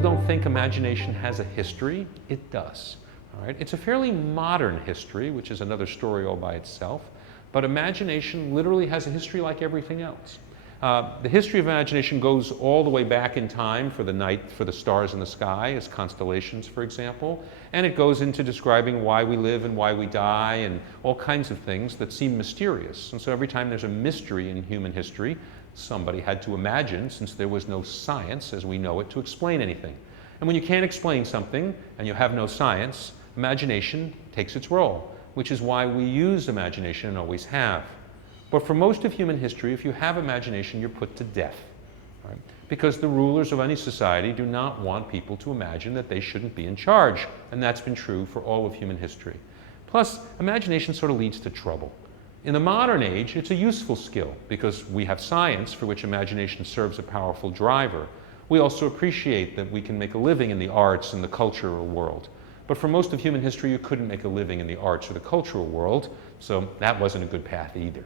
people don't think imagination has a history. It does. All right? It's a fairly modern history, which is another story all by itself. But imagination literally has a history like everything else. The history of imagination goes all the way back in time for the night, for the stars in the sky, as constellations, for example. And it goes into describing why we live and why we die and all kinds of things that seem mysterious. And so every time there's a mystery in human history, somebody had to imagine, since there was no science as we know it, to explain anything. And when you can't explain something and you have no science, imagination takes its role, which is why we use imagination and always have. But for most of human history, if you have imagination, you're put to death. Right? Because the rulers of any society do not want people to imagine that they shouldn't be in charge. And that's been true for all of human history. Plus, imagination sort of leads to trouble. In the modern age, it's a useful skill because we have science for which imagination serves a powerful driver. We also appreciate that we can make a living in the arts and the cultural world. But for most of human history, you couldn't make a living in the arts or the cultural world, so that wasn't a good path either.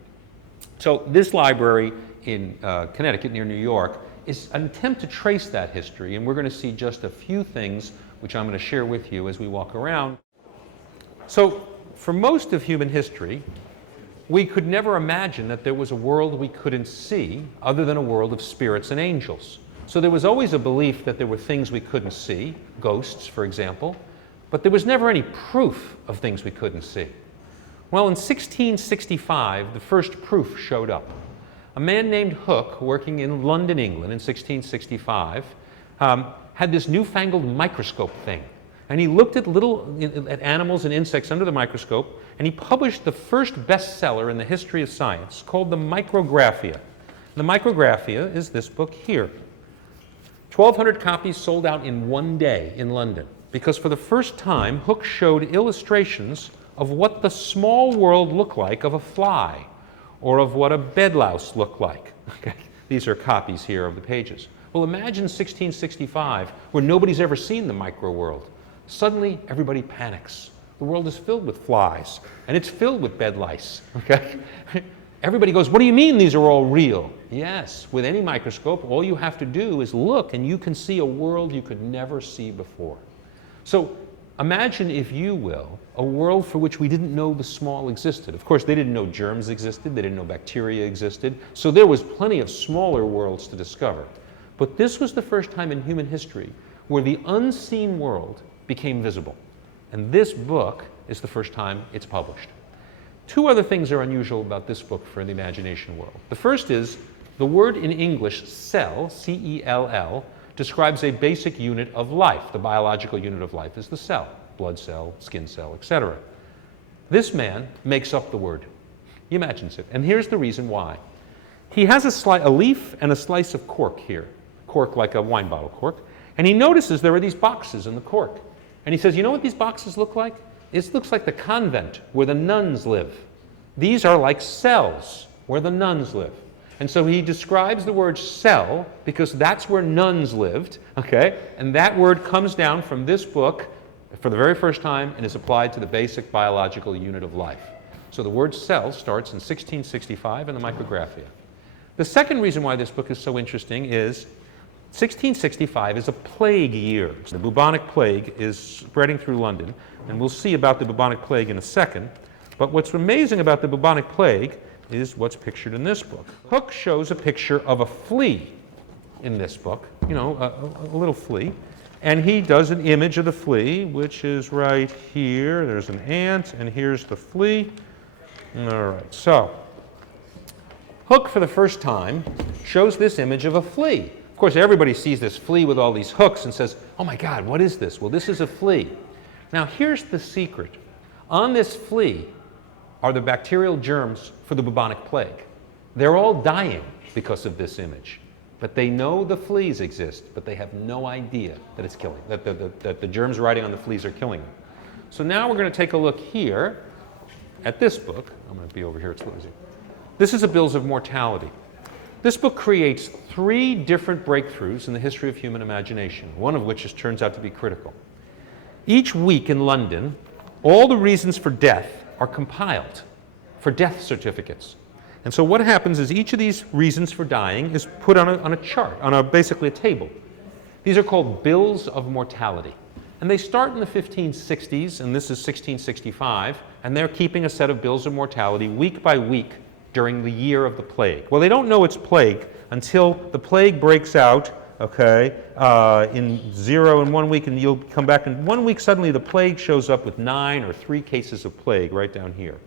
So this library in Connecticut near New York is an attempt to trace that history, and we're going to see just a few things which I'm going to share with you as we walk around. So for most of human history, we could never imagine that there was a world we couldn't see other than a world of spirits and angels. So there was always a belief that there were things we couldn't see, ghosts, for example, but there was never any proof of things we couldn't see. Well, in 1665, the first proof showed up. A man named Hooke, working in London, England in 1665, had this newfangled microscope thing. And he looked at at animals and insects under the microscope, and he published the first bestseller in the history of science called the Micrographia. The Micrographia is this book here. 1,200 copies sold out in one day in London, because for the first time, Hooke showed illustrations of what the small world looked like of a fly, or of what a bedlouse looked like. Okay? These are copies here of the pages. Well, imagine 1665, where nobody's ever seen the micro world. Suddenly, everybody panics. The world is filled with flies, and it's filled with bed lice. Okay? Everybody goes, what do you mean these are all real? Yes, with any microscope, all you have to do is look, and you can see a world you could never see before. So imagine, if you will, a world for which we didn't know the small existed. Of course, they didn't know germs existed, they didn't know bacteria existed, so there was plenty of smaller worlds to discover. But this was the first time in human history where the unseen world became visible. And this book is the first time it's published. Two other things are unusual about this book for the imagination world. The first is the word in English, cell, C-E-L-L, describes a basic unit of life. The biological unit of life is the cell, blood cell, skin cell, etc. This man makes up the word. He imagines it. And here's the reason why. He has a leaf and a slice of cork here, cork like a wine bottle cork, and he notices there are these boxes in the cork. And he says, you know what these boxes look like? It looks like the convent where the nuns live. These are like cells where the nuns live. And so he describes the word cell because that's where nuns lived, okay? And that word comes down from this book for the very first time and is applied to the basic biological unit of life. So the word cell starts in 1665 in the Micrographia. The second reason why this book is so interesting is 1665 is a plague year. The bubonic plague is spreading through London, and we'll see about the bubonic plague in a second. But what's amazing about the bubonic plague is what's pictured in this book. Hooke shows a picture of a flea in this book, you know, a little flea. And he does an image of the flea, which is right here. There's an ant, and here's the flea. All right, so Hooke, for the first time, shows this image of a flea. Of course, everybody sees this flea with all these hooks and says, oh my God, what is this? Well, this is a flea. Now, here's the secret. On this flea are the bacterial germs for the bubonic plague. They're all dying because of this image. But they know the fleas exist, but they have no idea that it's killing, that the germs riding on the fleas are killing them. So now we're going to take a look here at this book. I'm going to be over here, it's easier. This is a Bills of Mortality. This book creates 3 different breakthroughs in the history of human imagination, one of which turns out to be critical. Each week in London, all the reasons for death are compiled for death certificates. And so what happens is each of these reasons for dying is put on a chart, on basically a table. These are called bills of mortality. And they start in the 1560s, and this is 1665, and they're keeping a set of bills of mortality week by week during the year of the plague. Well, they don't know it's plague until the plague breaks out, okay, in 0 in 1 week, and you'll come back in 1 week, suddenly the plague shows up with 9 or 3 cases of plague right down here.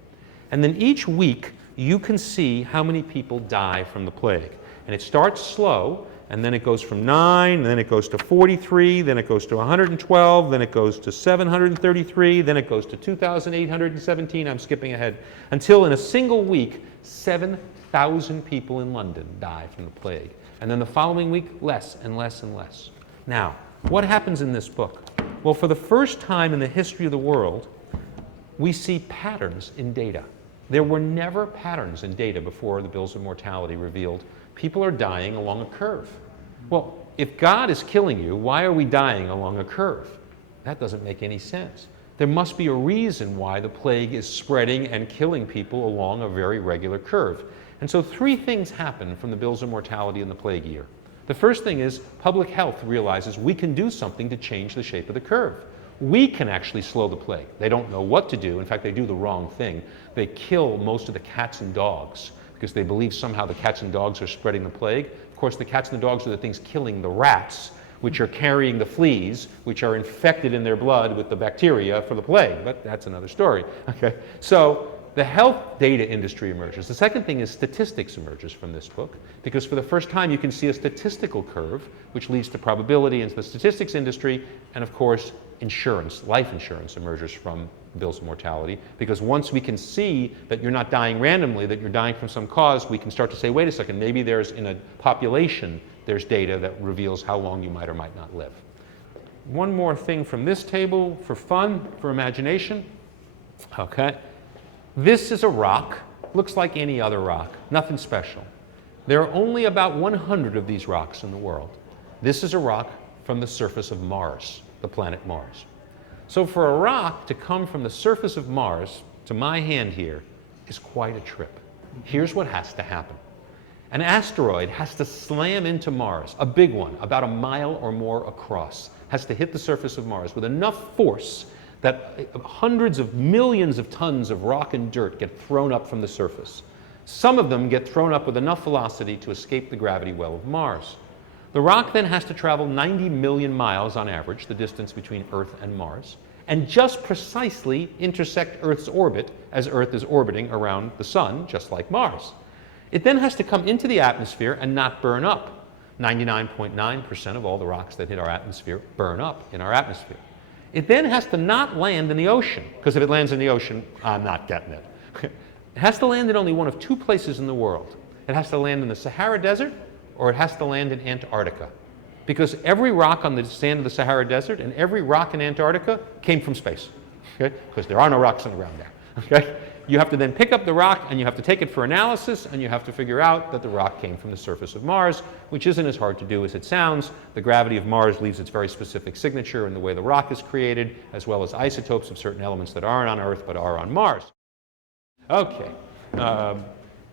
And then each week, you can see how many people die from the plague. And it starts slow, and then it goes from 9, then it goes to 43, then it goes to 112, then it goes to 733, then it goes to 2,817, I'm skipping ahead, until in a single week, 7,000 people in London die from the plague. And then the following week, less and less and less. Now, what happens in this book? Well, for the first time in the history of the world, we see patterns in data. There were never patterns in data before the bills of mortality revealed people are dying along a curve. Well, if God is killing you, why are we dying along a curve? That doesn't make any sense. There must be a reason why the plague is spreading and killing people along a very regular curve. And so 3 things happen from the bills of mortality in the plague year. The first thing is public health realizes we can do something to change the shape of the curve. We can actually slow the plague. They don't know what to do. In fact, they do the wrong thing. They kill most of the cats and dogs because they believe somehow the cats and dogs are spreading the plague. Of course, the cats and the dogs are the things killing the rats, which are carrying the fleas, which are infected in their blood with the bacteria for the plague. But that's another story. Okay? So the health data industry emerges. The second thing is statistics emerges from this book, because for the first time you can see a statistical curve, which leads to probability into the statistics industry, and of course, insurance, life insurance emerges from bills of mortality, because once we can see that you're not dying randomly, that you're dying from some cause, we can start to say, wait a second, maybe there's in a population, there's data that reveals how long you might or might not live. One more thing from this table for fun, for imagination. Okay. This is a rock, looks like any other rock, nothing special. There are only about 100 of these rocks in the world. This is a rock from the surface of Mars, the planet Mars. So for a rock to come from the surface of Mars to my hand here is quite a trip. Here's what has to happen. An asteroid has to slam into Mars, a big one, about a mile or more across, has to hit the surface of Mars with enough force that hundreds of millions of tons of rock and dirt get thrown up from the surface. Some of them get thrown up with enough velocity to escape the gravity well of Mars. The rock then has to travel 90 million miles on average, the distance between Earth and Mars, and just precisely intersect Earth's orbit as Earth is orbiting around the Sun, just like Mars. It then has to come into the atmosphere and not burn up. 99.9% of all the rocks that hit our atmosphere burn up in our atmosphere. It then has to not land in the ocean, because if it lands in the ocean, I'm not getting it. It has to land in only one of 2 places in the world. It has to land in the Sahara Desert, or it has to land in Antarctica. Because every rock on the sand of the Sahara Desert and every rock in Antarctica came from space. Okay? Because there are no rocks on the ground there. Okay? You have to then pick up the rock and you have to take it for analysis, and you have to figure out that the rock came from the surface of Mars, which isn't as hard to do as it sounds. The gravity of Mars leaves its very specific signature in the way the rock is created, as well as isotopes of certain elements that aren't on Earth but are on Mars. Okay.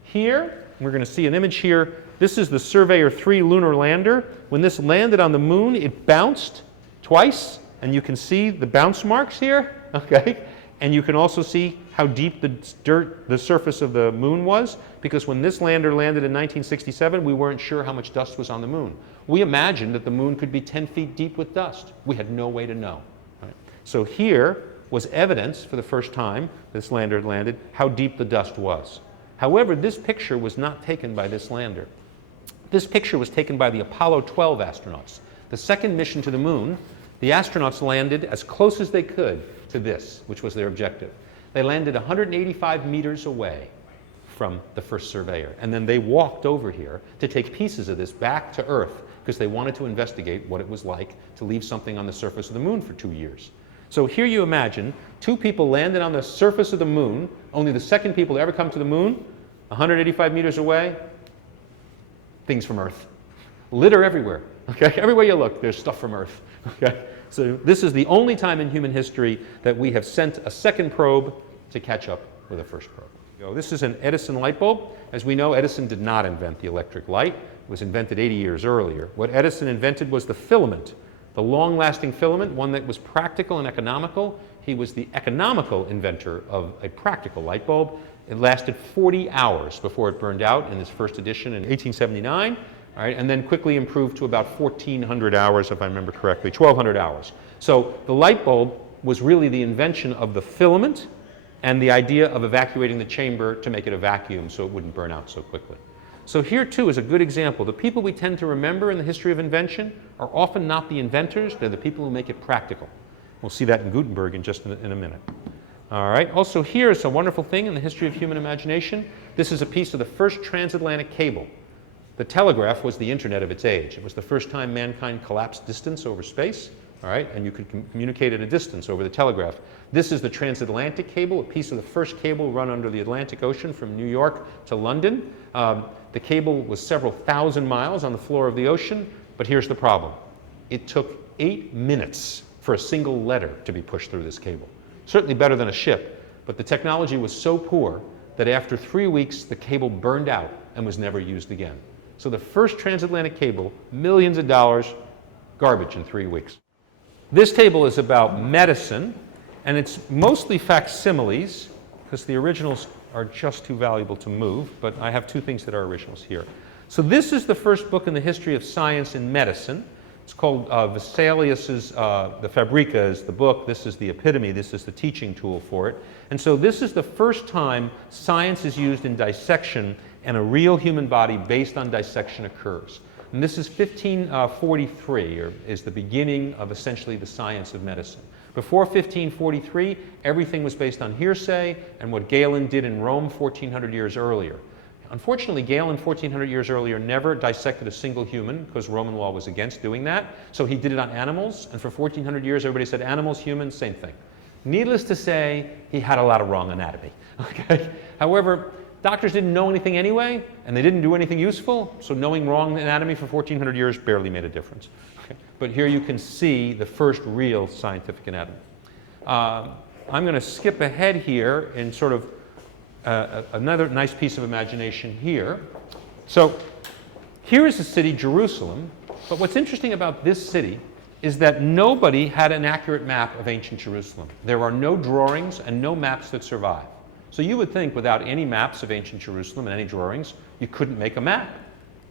Here, we're going to see an image here. This is the Surveyor 3 lunar lander. When this landed on the moon, it bounced twice, and you can see the bounce marks here. Okay? And you can also see how deep the surface of the moon was, because when this lander landed in 1967, we weren't sure how much dust was on the moon. We imagined that the moon could be 10 feet deep with dust. We had no way to know. Right? So here was evidence for the first time this lander landed how deep the dust was. However, this picture was not taken by this lander. This picture was taken by the Apollo 12 astronauts. The second mission to the moon, the astronauts landed as close as they could to this, which was their objective. They landed 185 meters away from the first surveyor, and then they walked over here to take pieces of this back to Earth, because they wanted to investigate what it was like to leave something on the surface of the moon for 2 years. So here you imagine 2 people landed on the surface of the moon, only the second people to ever come to the moon, 185 meters away, things from Earth. Litter everywhere. Okay? Everywhere you look, there's stuff from Earth. Okay? So this is the only time in human history that we have sent a second probe to catch up with a first probe. This is an Edison light bulb. As we know, Edison did not invent the electric light. It was invented 80 years earlier. What Edison invented was the filament, The long-lasting filament, one that was practical and economical. He was the economical inventor of a practical light bulb. It lasted 40 hours before it burned out in his first edition in 1879, all right, and then quickly improved to about 1,400 hours, if I remember correctly, 1,200 hours. So the light bulb was really the invention of the filament and the idea of evacuating the chamber to make it a vacuum so it wouldn't burn out so quickly. So here, too, is a good example. The people we tend to remember in the history of invention are often not the inventors. They're the people who make it practical. We'll see that in Gutenberg in just in a minute. All right. Also, here is a wonderful thing in the history of human imagination. This is a piece of the first transatlantic cable. The telegraph was the internet of its age. It was the first time mankind collapsed distance over space. All right, and you could communicate at a distance over the telegraph. This is the transatlantic cable, a piece of the first cable run under the Atlantic Ocean from New York to London. The cable was several thousand miles on the floor of the ocean, but here's the problem. It took 8 minutes for a single letter to be pushed through this cable. Certainly better than a ship, but the technology was so poor that after 3 weeks, the cable burned out and was never used again. So the first transatlantic cable, millions of dollars, garbage in 3 weeks. This table is about medicine, and it's mostly facsimiles, because the originals are just too valuable to move, but I have 2 things that are originals here. So this is the first book in the history of science in medicine. It's called Vesalius's, the Fabrica is the book, this is the epitome, this is the teaching tool for it. And so this is the first time science is used in dissection and a real human body based on dissection occurs. And this is 1543, or is the beginning of essentially the science of medicine. Before 1543, everything was based on hearsay and what Galen did in Rome 1,400 years earlier. Unfortunately, Galen 1,400 years earlier never dissected a single human because Roman law was against doing that. So he did it on animals, and for 1,400 years everybody said animals, humans, same thing. Needless to say, he had a lot of wrong anatomy. Okay? However, doctors didn't know anything anyway, and they didn't do anything useful, so knowing wrong anatomy for 1,400 years barely made a difference. Okay? But here you can see the first real scientific anatomy. I'm going to skip ahead here in sort of another nice piece of imagination here. So here is the city, Jerusalem, but what's interesting about this city is that nobody had an accurate map of ancient Jerusalem. There are no drawings and no maps that survive. So you would think without any maps of ancient Jerusalem and any drawings, you couldn't make a map.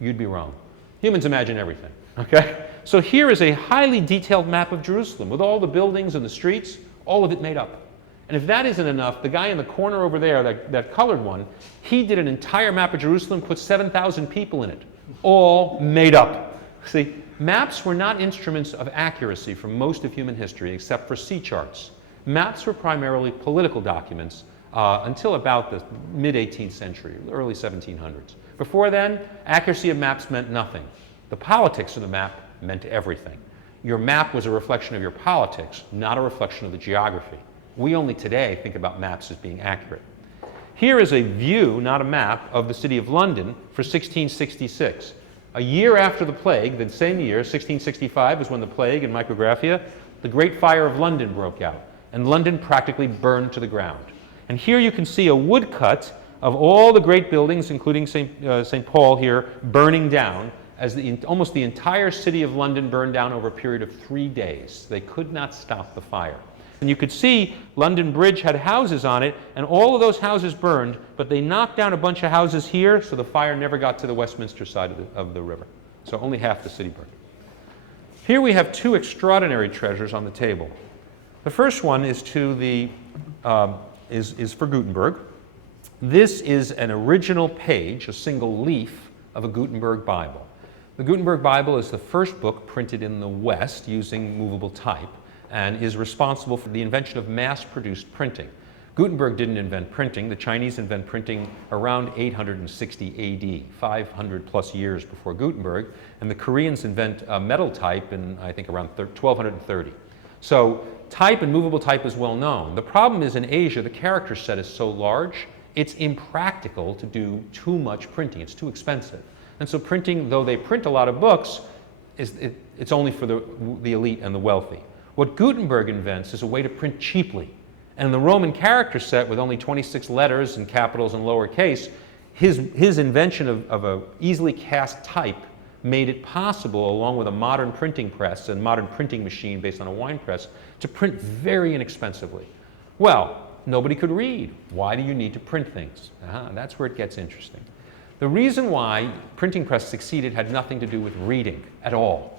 You'd be wrong. Humans imagine everything, okay? So here is a highly detailed map of Jerusalem with all the buildings and the streets, all of it made up. And if that isn't enough, the guy in the corner over there, that colored one, he did an entire map of Jerusalem, put 7,000 people in it, all made up. See, maps were not instruments of accuracy for most of human history except for sea charts. Maps were primarily political documents until about the mid-18th century, early 1700s. Before then, accuracy of maps meant nothing. The politics of the map meant everything. Your map was a reflection of your politics, not a reflection of the geography. We only today think about maps as being accurate. Here is a view, not a map, of the city of London for 1666. A year after the plague, the same year, 1665 is when the plague and Micrographia, the Great Fire of London broke out, and London practically burned to the ground. And here you can see a woodcut of all the great buildings, including St. Paul here, burning down, as almost the entire city of London burned down over a period of 3 days. They could not stop the fire. And you could see London Bridge had houses on it, and all of those houses burned, but they knocked down a bunch of houses here, so the fire never got to the Westminster side of the river. So only half the city burned. Here we have 2 extraordinary treasures on the table. The first one is is for Gutenberg. This is an original page, a single leaf, of a Gutenberg Bible. The Gutenberg Bible is the first book printed in the West using movable type, and is responsible for the invention of mass-produced printing. Gutenberg didn't invent printing. The Chinese invent printing around 860 AD, 500 plus years before Gutenberg, and the Koreans invent metal type in, I think, around 1230. So type and movable type is well known. The problem is in Asia, the character set is so large, it's impractical to do too much printing. It's too expensive. And so printing, though they print a lot of books, it's only for the elite and the wealthy. What Gutenberg invents is a way to print cheaply. And the Roman character set, with only 26 letters and capitals and lowercase, his invention of a easily cast type made it possible, along with a modern printing press and modern printing machine based on a wine press, to print very inexpensively. Well, nobody could read. Why do you need to print things? That's where it gets interesting. The reason why printing press succeeded had nothing to do with reading at all.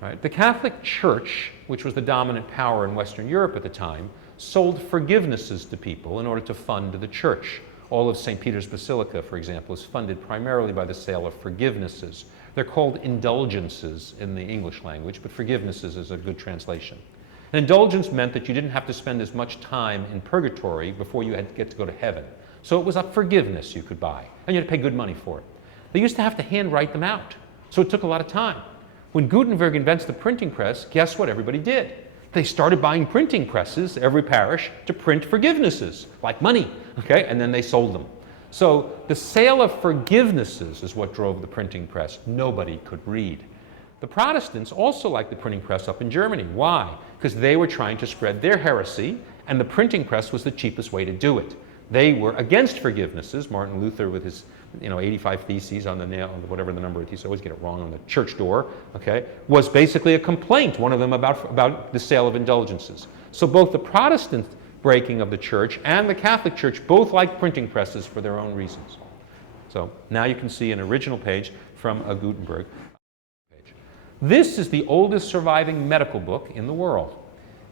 Right? The Catholic Church, which was the dominant power in Western Europe at the time, sold forgivenesses to people in order to fund the church. All of St. Peter's Basilica, for example, is funded primarily by the sale of forgivenesses. They're called indulgences in the English language, but forgivenesses is a good translation. An indulgence meant that you didn't have to spend as much time in purgatory before you had to get to go to heaven. So it was a forgiveness you could buy, and you had to pay good money for it. They used to have to handwrite them out, so it took a lot of time. When Gutenberg invents the printing press, guess what everybody did? They started buying printing presses, every parish, to print forgivenesses, like money, okay? And then they sold them. So the sale of forgivenesses is what drove the printing press. Nobody could read. The Protestants also liked the printing press up in Germany. Why? Because they were trying to spread their heresy, and the printing press was the cheapest way to do it. They were against forgivenesses. Martin Luther, with his 85 theses on the nail, whatever the number of theses, I always get it wrong, on the church door, okay, was basically a complaint, one of them about the sale of indulgences. So both the Protestant breaking of the church and the Catholic Church both liked printing presses for their own reasons. So now you can see an original page from a Gutenberg page. This is the oldest surviving medical book in the world.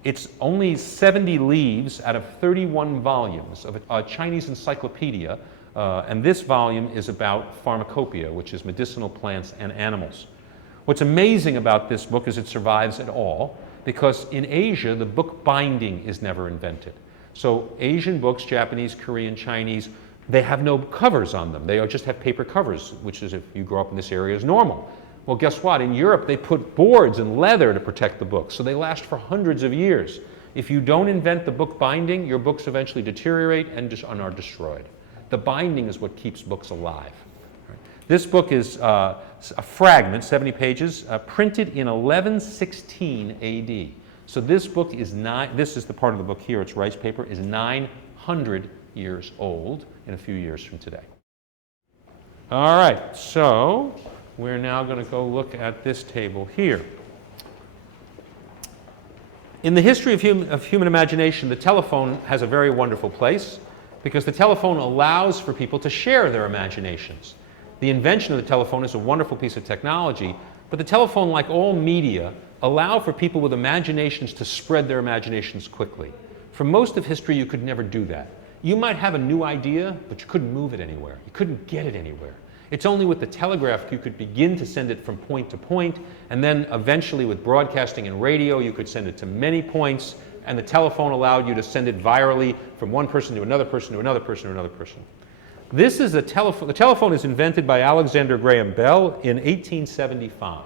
It's only 70 leaves out of 31 volumes of a Chinese encyclopedia, and this volume is about pharmacopoeia, which is medicinal plants and animals. What's amazing about this book is it survives at all, because in Asia, the book binding is never invented. So Asian books, Japanese, Korean, Chinese, they have no covers on them. They just have paper covers, which is, if you grow up in this area, is normal. Well, guess what? In Europe, they put boards and leather to protect the books, so they last for hundreds of years. If you don't invent the book binding, your books eventually deteriorate and are destroyed. The binding is what keeps books alive. This book is a fragment, 70 pages, printed in 1116 AD. So this book is this is the part of the book here, it's rice paper, is 900 years old in a few years from today. All right, so we're now going to go look at this table here. In the history of human imagination, the telephone has a very wonderful place, because the telephone allows for people to share their imaginations. The invention of the telephone is a wonderful piece of technology, but the telephone, like all media, allow for people with imaginations to spread their imaginations quickly. For most of history, you could never do that. You might have a new idea, but you couldn't move it anywhere. You couldn't get it anywhere. It's only with the telegraph you could begin to send it from point to point, and then eventually with broadcasting and radio, you could send it to many points, and the telephone allowed you to send it virally from one person to another person to another person to another person. This is a telephone. The telephone is invented by Alexander Graham Bell in 1875.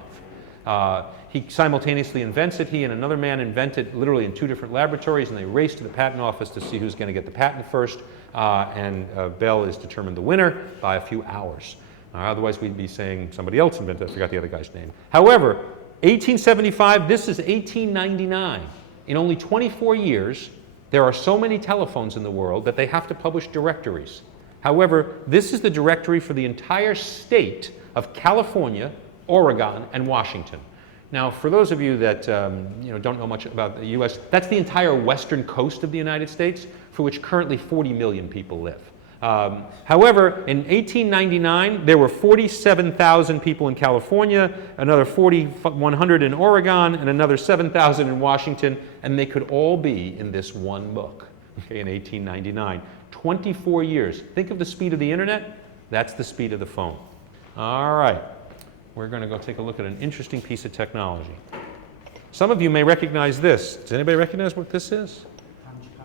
He simultaneously invents it. He and another man invent it literally in two different laboratories, and they race to the patent office to see who's going to get the patent first, and Bell is determined the winner by a few hours. Otherwise, we'd be saying somebody else invented it. I forgot the other guy's name. However, 1875, this is 1899. In only 24 years, there are so many telephones in the world that they have to publish directories. However, this is the directory for the entire state of California, Oregon, and Washington. Now, for those of you that don't know much about the U.S., that's the entire western coast of the United States, for which currently 40 million people live. However, in 1899, there were 47,000 people in California, another 4,100 in Oregon, and another 7,000 in Washington, and they could all be in this one book, okay, in 1899. 24 years. Think of the speed of the internet. That's the speed of the phone. All right. We're going to go take a look at an interesting piece of technology. Some of you may recognize this. Does anybody recognize what this is?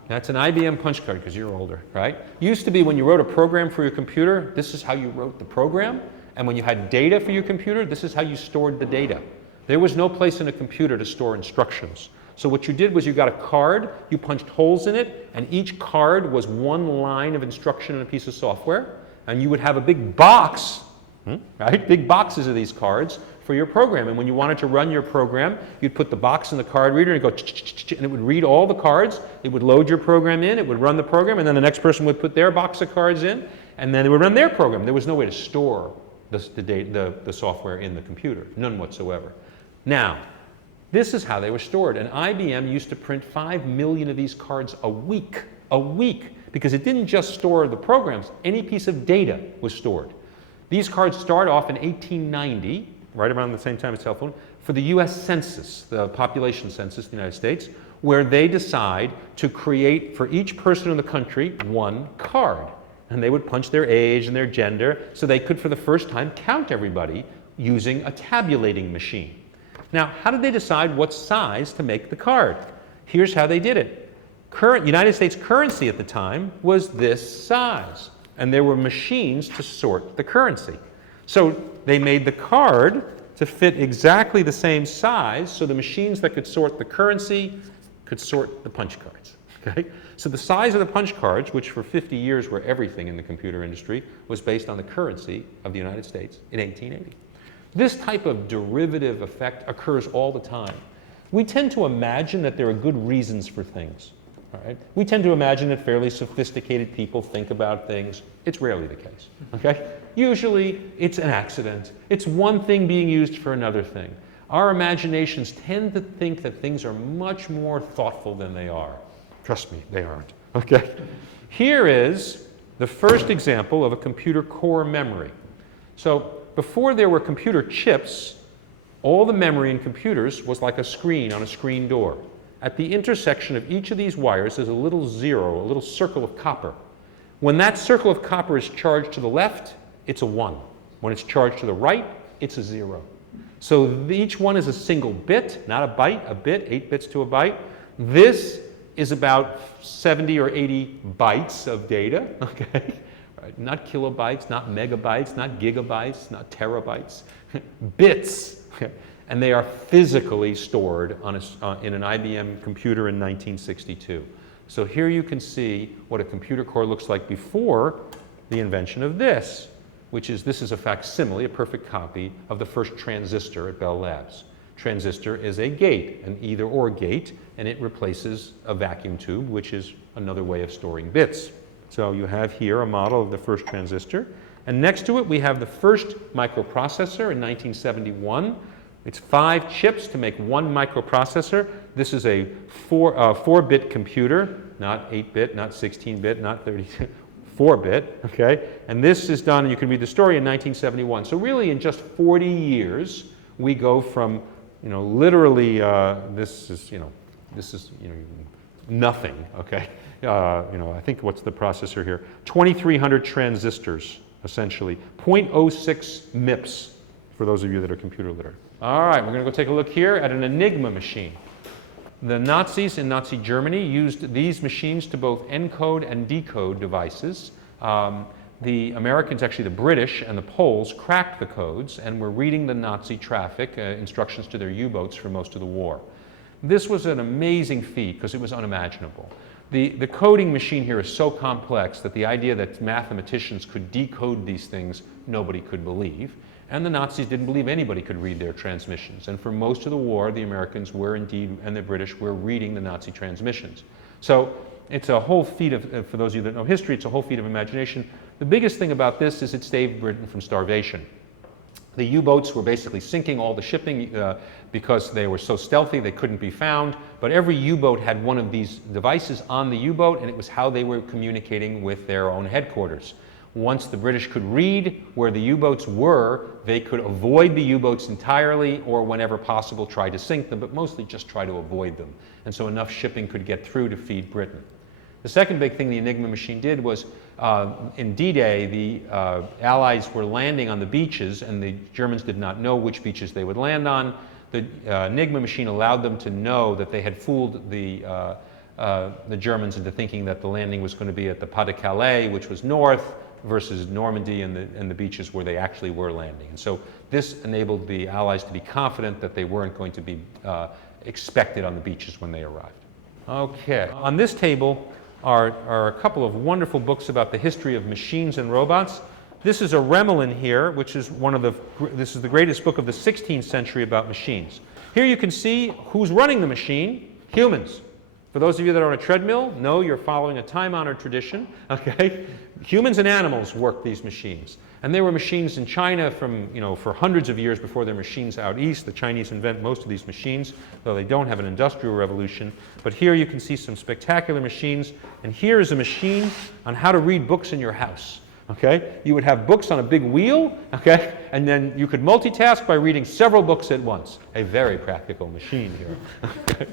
That's an IBM punch card, because you're older, right? Used to be when you wrote a program for your computer, this is how you wrote the program. And when you had data for your computer, this is how you stored the data. There was no place in a computer to store instructions. So what you did was you got a card, you punched holes in it, and each card was one line of instruction in a piece of software. And you would have a big box, right? Big boxes of these cards for your program. And when you wanted to run your program, you'd put the box in the card reader and go, and it would read all the cards. It would load your program in, it would run the program, and then the next person would put their box of cards in, and then it would run their program. There was no way to store the software in the computer, none whatsoever. Now, this is how they were stored. And IBM used to print 5 million of these cards a week, because it didn't just store the programs, any piece of data was stored. These cards start off in 1890, right around the same time as cell phone, for the US Census, the population census in the United States, where they decide to create for each person in the country one card. And they would punch their age and their gender so they could, for the first time, count everybody using a tabulating machine. Now, how did they decide what size to make the card? Here's how they did it. United States currency at the time was this size, and there were machines to sort the currency. So they made the card to fit exactly the same size, so the machines that could sort the currency could sort the punch cards. Okay? So the size of the punch cards, which for 50 years were everything in the computer industry, was based on the currency of the United States in 1880. This type of derivative effect occurs all the time. We tend to imagine that there are good reasons for things. All right? We tend to imagine that fairly sophisticated people think about things. It's rarely the case. Okay? Usually, it's an accident. It's one thing being used for another thing. Our imaginations tend to think that things are much more thoughtful than they are. Trust me, they aren't. Okay? Here is the first example of a computer core memory. So before there were computer chips, all the memory in computers was like a screen on a screen door. At the intersection of each of these wires is a little zero, a little circle of copper. When that circle of copper is charged to the left, it's a 1. When it's charged to the right, it's a 0. So each one is a single bit, not a byte, a bit, 8 bits to a byte. This is about 70 or 80 bytes of data, okay? Right? Not kilobytes, not megabytes, not gigabytes, not terabytes, bits. And they are physically stored on in an IBM computer in 1962. So here you can see what a computer core looks like before the invention of this, this is a facsimile, a perfect copy of the first transistor at Bell Labs. Transistor is a gate, an either-or gate, and it replaces a vacuum tube, which is another way of storing bits. So you have here a model of the first transistor. And next to it, we have the first microprocessor in 1971. It's 5 chips to make one microprocessor. This is a 4-bit computer, not 8-bit, not 16-bit, not 32, 4-bit, okay? And this is done, and you can read the story, in 1971. So really, in just 40 years, we go from, literally, this is nothing, okay? I think what's the processor here? 2,300 transistors, essentially. 0.06 MIPS, for those of you that are computer literate. All right, we're going to go take a look here at an Enigma machine. The Nazis in Nazi Germany used these machines to both encode and decode devices. The Americans, actually the British and the Poles, cracked the codes and were reading the Nazi traffic, instructions to their U-boats for most of the war. This was an amazing feat because it was unimaginable. The coding machine here is so complex that the idea that mathematicians could decode these things, nobody could believe. And the Nazis didn't believe anybody could read their transmissions. And for most of the war, the Americans were indeed, and the British were reading the Nazi transmissions. So it's a whole feat of, for those of you that know history, it's a whole feat of imagination. The biggest thing about this is it saved Britain from starvation. The U-boats were basically sinking all the shipping because they were so stealthy they couldn't be found. But every U-boat had one of these devices on the U-boat, and it was how they were communicating with their own headquarters. Once the British could read where the U-boats were, they could avoid the U-boats entirely, or whenever possible try to sink them, but mostly just try to avoid them. And so enough shipping could get through to feed Britain. The second big thing the Enigma machine did was, in D-Day, the Allies were landing on the beaches, and the Germans did not know which beaches they would land on. The Enigma machine allowed them to know that they had fooled the Germans into thinking that the landing was going to be at the Pas de Calais, which was north, versus Normandy and the beaches where they actually were landing. And so this enabled the Allies to be confident that they weren't going to be expected on the beaches when they arrived. Okay, on this table are a couple of wonderful books about the history of machines and robots. This is a Remelin here, which is this is the greatest book of the 16th century about machines. Here you can see who's running the machine: humans. For those of you that are on a treadmill, know you're following a time-honored tradition, okay? Humans and animals work these machines. And there were machines in China from, for hundreds of years before there were machines out east. The Chinese invent most of these machines, though they don't have an industrial revolution. But here you can see some spectacular machines. And here is a machine on how to read books in your house. Okay? You would have books on a big wheel, okay? And then you could multitask by reading several books at once. A very practical machine here.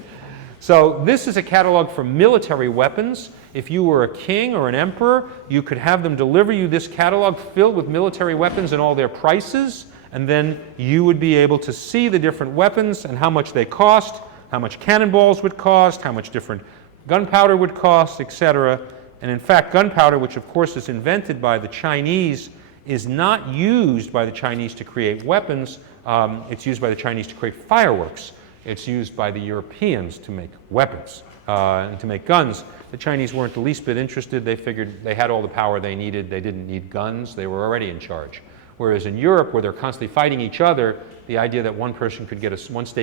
So this is a catalog for military weapons. If you were a king or an emperor, you could have them deliver you this catalog filled with military weapons and all their prices, and then you would be able to see the different weapons and how much they cost, how much cannonballs would cost, how much different gunpowder would cost, etc. And in fact, gunpowder, which of course is invented by the Chinese, is not used by the Chinese to create weapons. It's used by the Chinese to create fireworks. It's used by the Europeans to make weapons and to make guns. The Chinese weren't the least bit interested. They figured they had all the power they needed. They didn't need guns. They were already in charge. Whereas in Europe, where they're constantly fighting each other, the idea that one state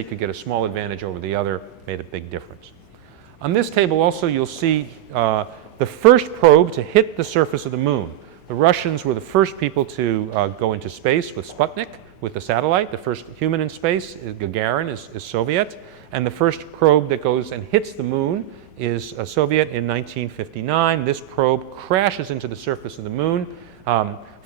could get a small advantage over the other made a big difference. On this table also, you'll see the first probe to hit the surface of the moon. The Russians were the first people to go into space with Sputnik, with the satellite. The first human in space, Gagarin, is Soviet. And the first probe that goes and hits the moon is Soviet in 1959. This probe crashes into the surface of the moon.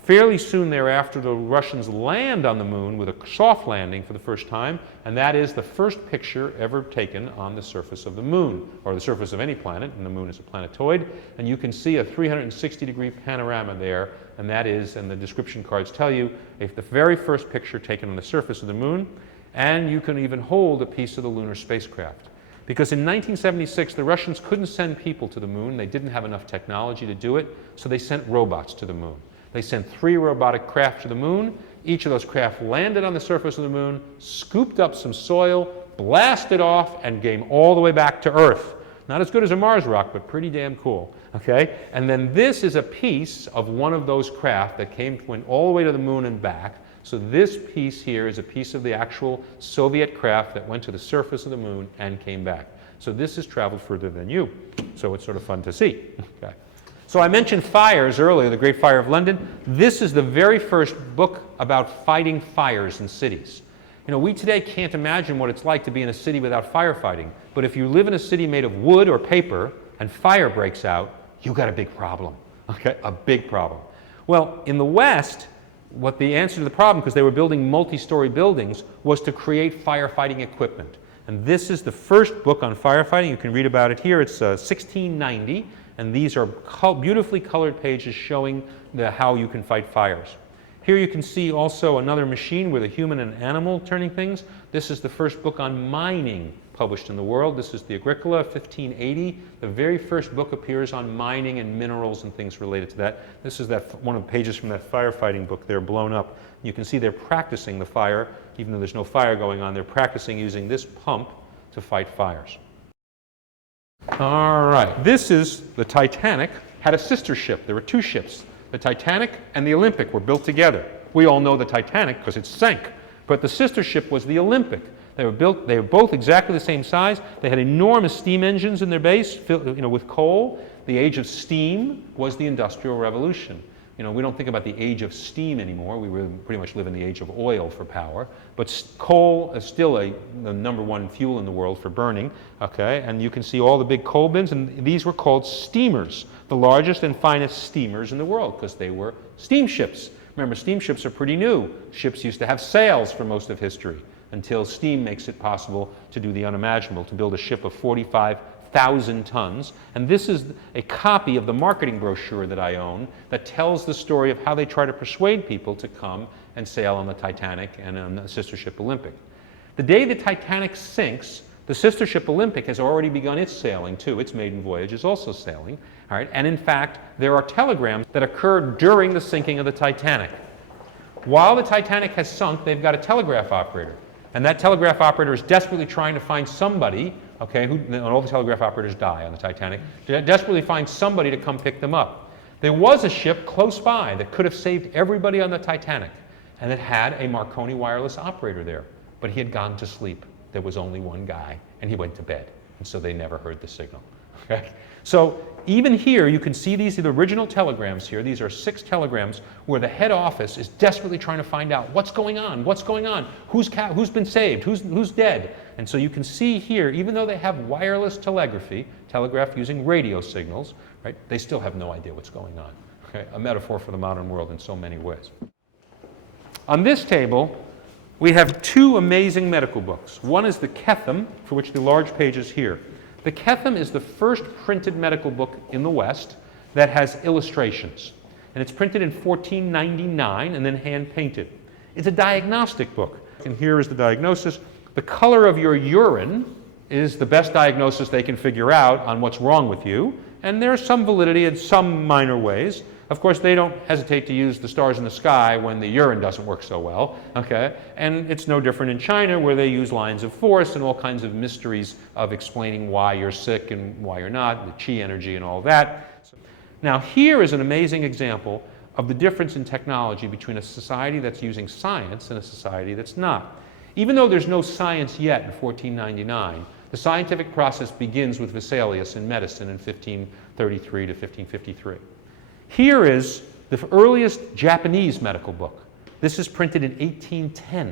Fairly soon thereafter, the Russians land on the moon with a soft landing for the first time, and that is the first picture ever taken on the surface of the moon, or the surface of any planet, and the moon is a planetoid. And you can see a 360-degree panorama there, and that is, and the description cards tell you, if the very first picture taken on the surface of the moon, and you can even hold a piece of the lunar spacecraft. Because in 1976, the Russians couldn't send people to the moon. They didn't have enough technology to do it, so they sent robots to the moon. They sent 3 robotic craft to the moon. Each of those craft landed on the surface of the moon, scooped up some soil, blasted off, and came all the way back to Earth. Not as good as a Mars rock, but pretty damn cool. Okay? And then this is a piece of one of those craft that went all the way to the moon and back. So this piece here is a piece of the actual Soviet craft that went to the surface of the moon and came back. So this has traveled further than you. So it's sort of fun to see. Okay. So I mentioned fires earlier, the Great Fire of London. This is the very first book about fighting fires in cities. We today can't imagine what it's like to be in a city without firefighting. But if you live in a city made of wood or paper and fire breaks out, you've got a big problem. Okay, a big problem. Well, in the West, what the answer to the problem, because they were building multi-story buildings, was to create firefighting equipment. And this is the first book on firefighting. You can read about it here. It's 1690. And these are beautifully colored pages showing how you can fight fires. Here you can see also another machine with a human and animal turning things. This is the first book on mining published in the world. This is the Agricola, 1580. The very first book appears on mining and minerals and things related to that. This is one of the pages from that firefighting book there, blown up. You can see they're practicing the fire. Even though there's no fire going on, they're practicing using this pump to fight fires. All right, this is the Titanic, had a sister ship. There were 2 ships. The Titanic and the Olympic were built together. We all know the Titanic because it sank, but the sister ship was the Olympic. They were both exactly the same size. They had enormous steam engines in their base, with coal. The age of steam was the Industrial Revolution. We don't think about the age of steam anymore. We pretty much live in the age of oil for power. But coal is still the #1 fuel in the world for burning. Okay, and you can see all the big coal bins, and these were called steamers, the largest and finest steamers in the world, because they were steamships. Remember, steamships are pretty new. Ships used to have sails for most of history, until steam makes it possible to do the unimaginable, to build a ship of 45,000 tons. And this is a copy of the marketing brochure that I own that tells the story of how they try to persuade people to come and sail on the Titanic and on the sister ship Olympic. The day the Titanic sinks, the sister ship Olympic has already begun its sailing too. Its maiden voyage is also sailing. All right? And in fact, there are telegrams that occurred during the sinking of the Titanic. While the Titanic has sunk, they've got a telegraph operator. And that telegraph operator is desperately trying to find somebody, okay, and all the telegraph operators die on the Titanic, desperately find somebody to come pick them up. There was a ship close by that could have saved everybody on the Titanic, and it had a Marconi wireless operator there, but he had gone to sleep. There was only one guy, and he went to bed, and so they never heard the signal. Okay? So even here, you can see these are the original telegrams here. These are 6 telegrams where the head office is desperately trying to find out what's going on, who's been saved, who's dead. And so you can see here, even though they have wireless telegraphy, telegraph using radio signals, right, they still have no idea what's going on. Okay? A metaphor for the modern world in so many ways. On this table, we have 2 amazing medical books. One is the Kethem, for which the large page is here. The Kethem is the first printed medical book in the West that has illustrations. And it's printed in 1499 and then hand-painted. It's a diagnostic book. And here is the diagnosis. The color of your urine is the best diagnosis they can figure out on what's wrong with you. And there's some validity in some minor ways. Of course, they don't hesitate to use the stars in the sky when the urine doesn't work so well, okay? And it's no different in China, where they use lines of force and all kinds of mysteries of explaining why you're sick and why you're not, the chi energy and all that. Now, here is an amazing example of the difference in technology between a society that's using science and a society that's not. Even though there's no science yet in 1499, the scientific process begins with Vesalius in medicine in 1533 to 1553. Here is the earliest Japanese medical book. This is printed in 1810.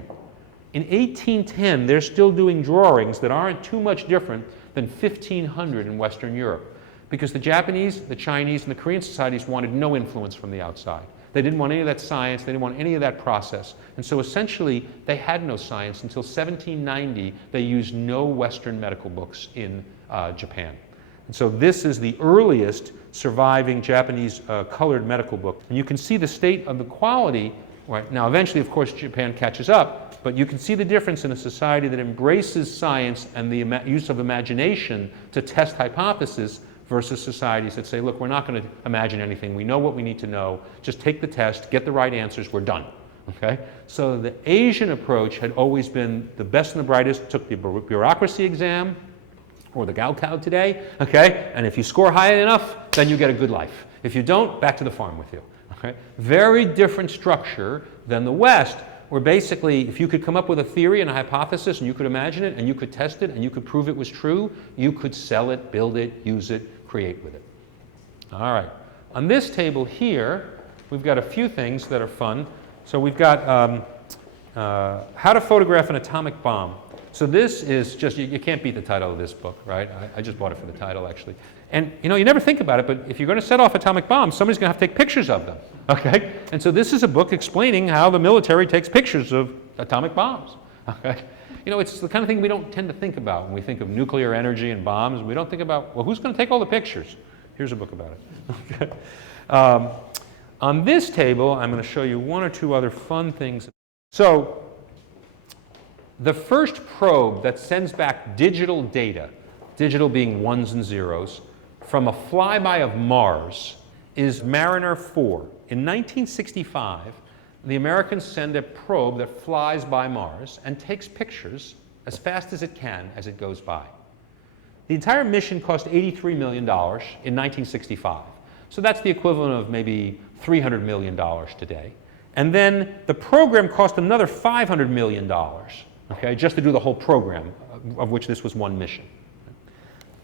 In 1810, they're still doing drawings that aren't too much different than 1500 in Western Europe, because the Japanese, the Chinese, and the Korean societies wanted no influence from the outside. They didn't want any of that science, they didn't want any of that process. And so essentially, they had no science until 1790. They used no Western medical books in Japan. And so this is the earliest surviving Japanese colored medical book. And you can see the state of the quality. Right? Now, eventually, of course, Japan catches up, but you can see the difference in a society that embraces science and the use of imagination to test hypotheses versus societies that say, look, we're not going to imagine anything. We know what we need to know. Just take the test, get the right answers, we're done. Okay? So the Asian approach had always been the best and the brightest, took the bureaucracy exam, or the Gaokao today, okay? And if you score high enough, then you get a good life. If you don't, back to the farm with you, okay? Very different structure than the West, where basically if you could come up with a theory and a hypothesis and you could imagine it and you could test it and you could prove it was true, you could sell it, build it, use it, create with it. All right. On this table here, we've got a few things that are fun. So we've got how to photograph an atomic bomb. So this is just, you can't beat the title of this book, right? I just bought it for the title, actually. And you know, you never think about it, but if you're going to set off atomic bombs, somebody's going to have to take pictures of them, okay? And so this is a book explaining how the military takes pictures of atomic bombs, okay? You know, it's the kind of thing we don't tend to think about when we think of nuclear energy and bombs. We don't think about, well, who's going to take all the pictures? Here's a book about it. Okay. On this table, I'm going to show you 1 or 2 other fun things. So the first probe that sends back digital data, digital being ones and zeros, from a flyby of Mars is Mariner 4. In 1965, the Americans send a probe that flies by Mars and takes pictures as fast as it can as it goes by. The entire mission cost $83 million in 1965. So that's the equivalent of maybe $300 million today. And then the program cost another $500 million, okay, just to do the whole program, of which this was one mission.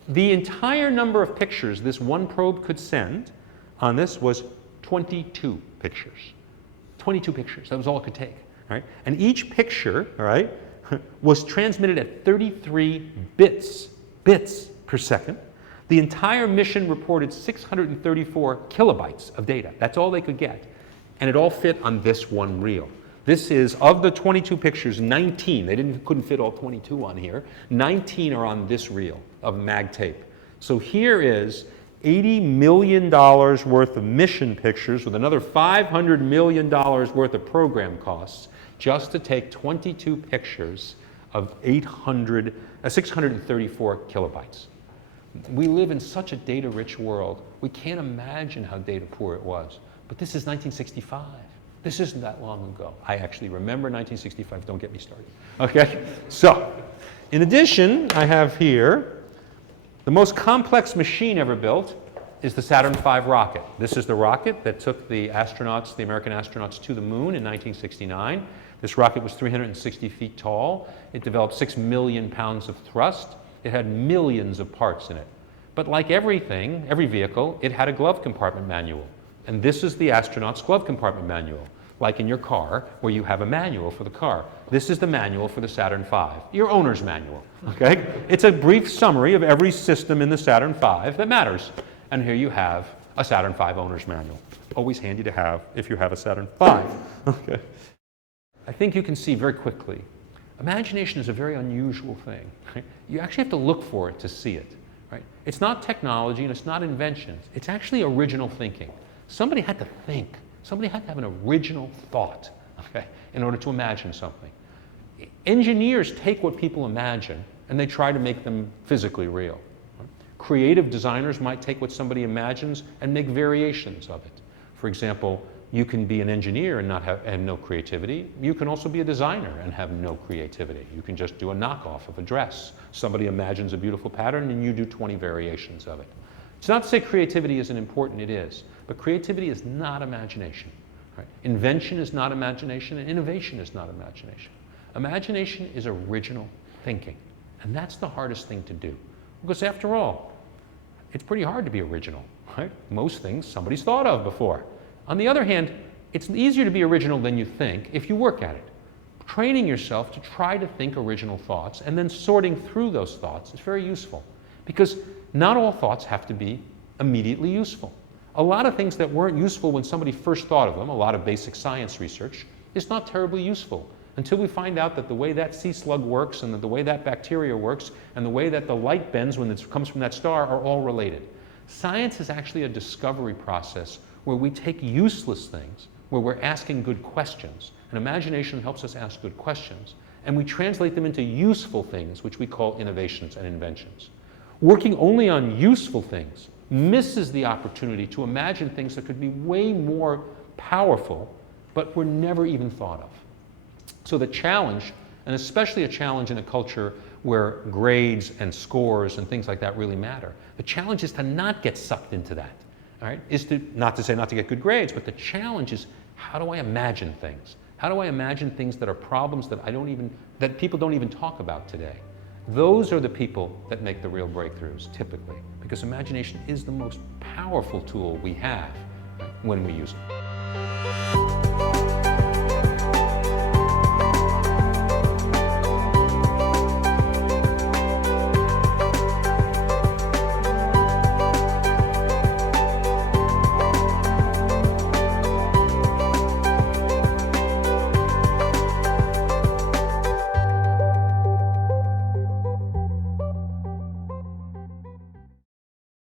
The entire number of pictures this one probe could send on this was 22 pictures. 22 pictures, that was all it could take. Right? And each picture, all right, was transmitted at 33 bits per second. The entire mission reported 634 kilobytes of data. That's all they could get. And it all fit on this one reel. This is, of the 22 pictures, 19, they couldn't fit all 22 on here, 19 are on this reel of mag tape. So here is $80 million worth of mission pictures with another $500 million worth of program costs just to take 22 pictures of 634 kilobytes. We live in such a data-rich world, we can't imagine how data poor it was. But this is 1965. This isn't that long ago. I actually remember 1965, don't get me started. Okay, so in addition, I have here the most complex machine ever built is the Saturn V rocket. This is the rocket that took the astronauts, the American astronauts, to the moon in 1969. This rocket was 360 feet tall. It developed 6 million pounds of thrust. It had millions of parts in it. But like everything, every vehicle, it had a glove compartment manual. And this is the astronaut's glove compartment manual. Like in your car, where you have a manual for the car. This is the manual for the Saturn V, your owner's manual, okay? It's a brief summary of every system in the Saturn V that matters. And here you have a Saturn V owner's manual. Always handy to have if you have a Saturn V, okay? I think you can see very quickly, imagination is a very unusual thing. Right? You actually have to look for it to see it. Right? It's not technology and it's not invention. It's actually original thinking. Somebody had to think. Somebody had to have an original thought, okay, in order to imagine something. Engineers take what people imagine and they try to make them physically real. Right? Creative designers might take what somebody imagines and make variations of it. For example, you can be an engineer and have no creativity. You can also be a designer and have no creativity. You can just do a knockoff of a dress. Somebody imagines a beautiful pattern and you do 20 variations of it. It's not to say creativity isn't important, it is. But creativity is not imagination. Right? Invention is not imagination, and innovation is not imagination. Imagination is original thinking. And that's the hardest thing to do. Because after all, it's pretty hard to be original. Right? Most things somebody's thought of before. On the other hand, it's easier to be original than you think if you work at it. Training yourself to try to think original thoughts and then sorting through those thoughts is very useful. Because not all thoughts have to be immediately useful. A lot of things that weren't useful when somebody first thought of them, a lot of basic science research, is not terribly useful until we find out that the way that sea slug works and that the way that bacteria works and the way that the light bends when it comes from that star are all related. Science is actually a discovery process where we take useless things, where we're asking good questions, and imagination helps us ask good questions, and we translate them into useful things, which we call innovations and inventions. Working only on useful things misses the opportunity to imagine things that could be way more powerful, but were never even thought of. So the challenge, and especially a challenge in a culture where grades and scores and things like that really matter, the challenge is to not get sucked into that. All right, is to not to say not to get good grades, but the challenge is how do I imagine things? How do I imagine things that are problems that people don't even talk about today? Those are the people that make the real breakthroughs, typically, because imagination is the most powerful tool we have when we use it.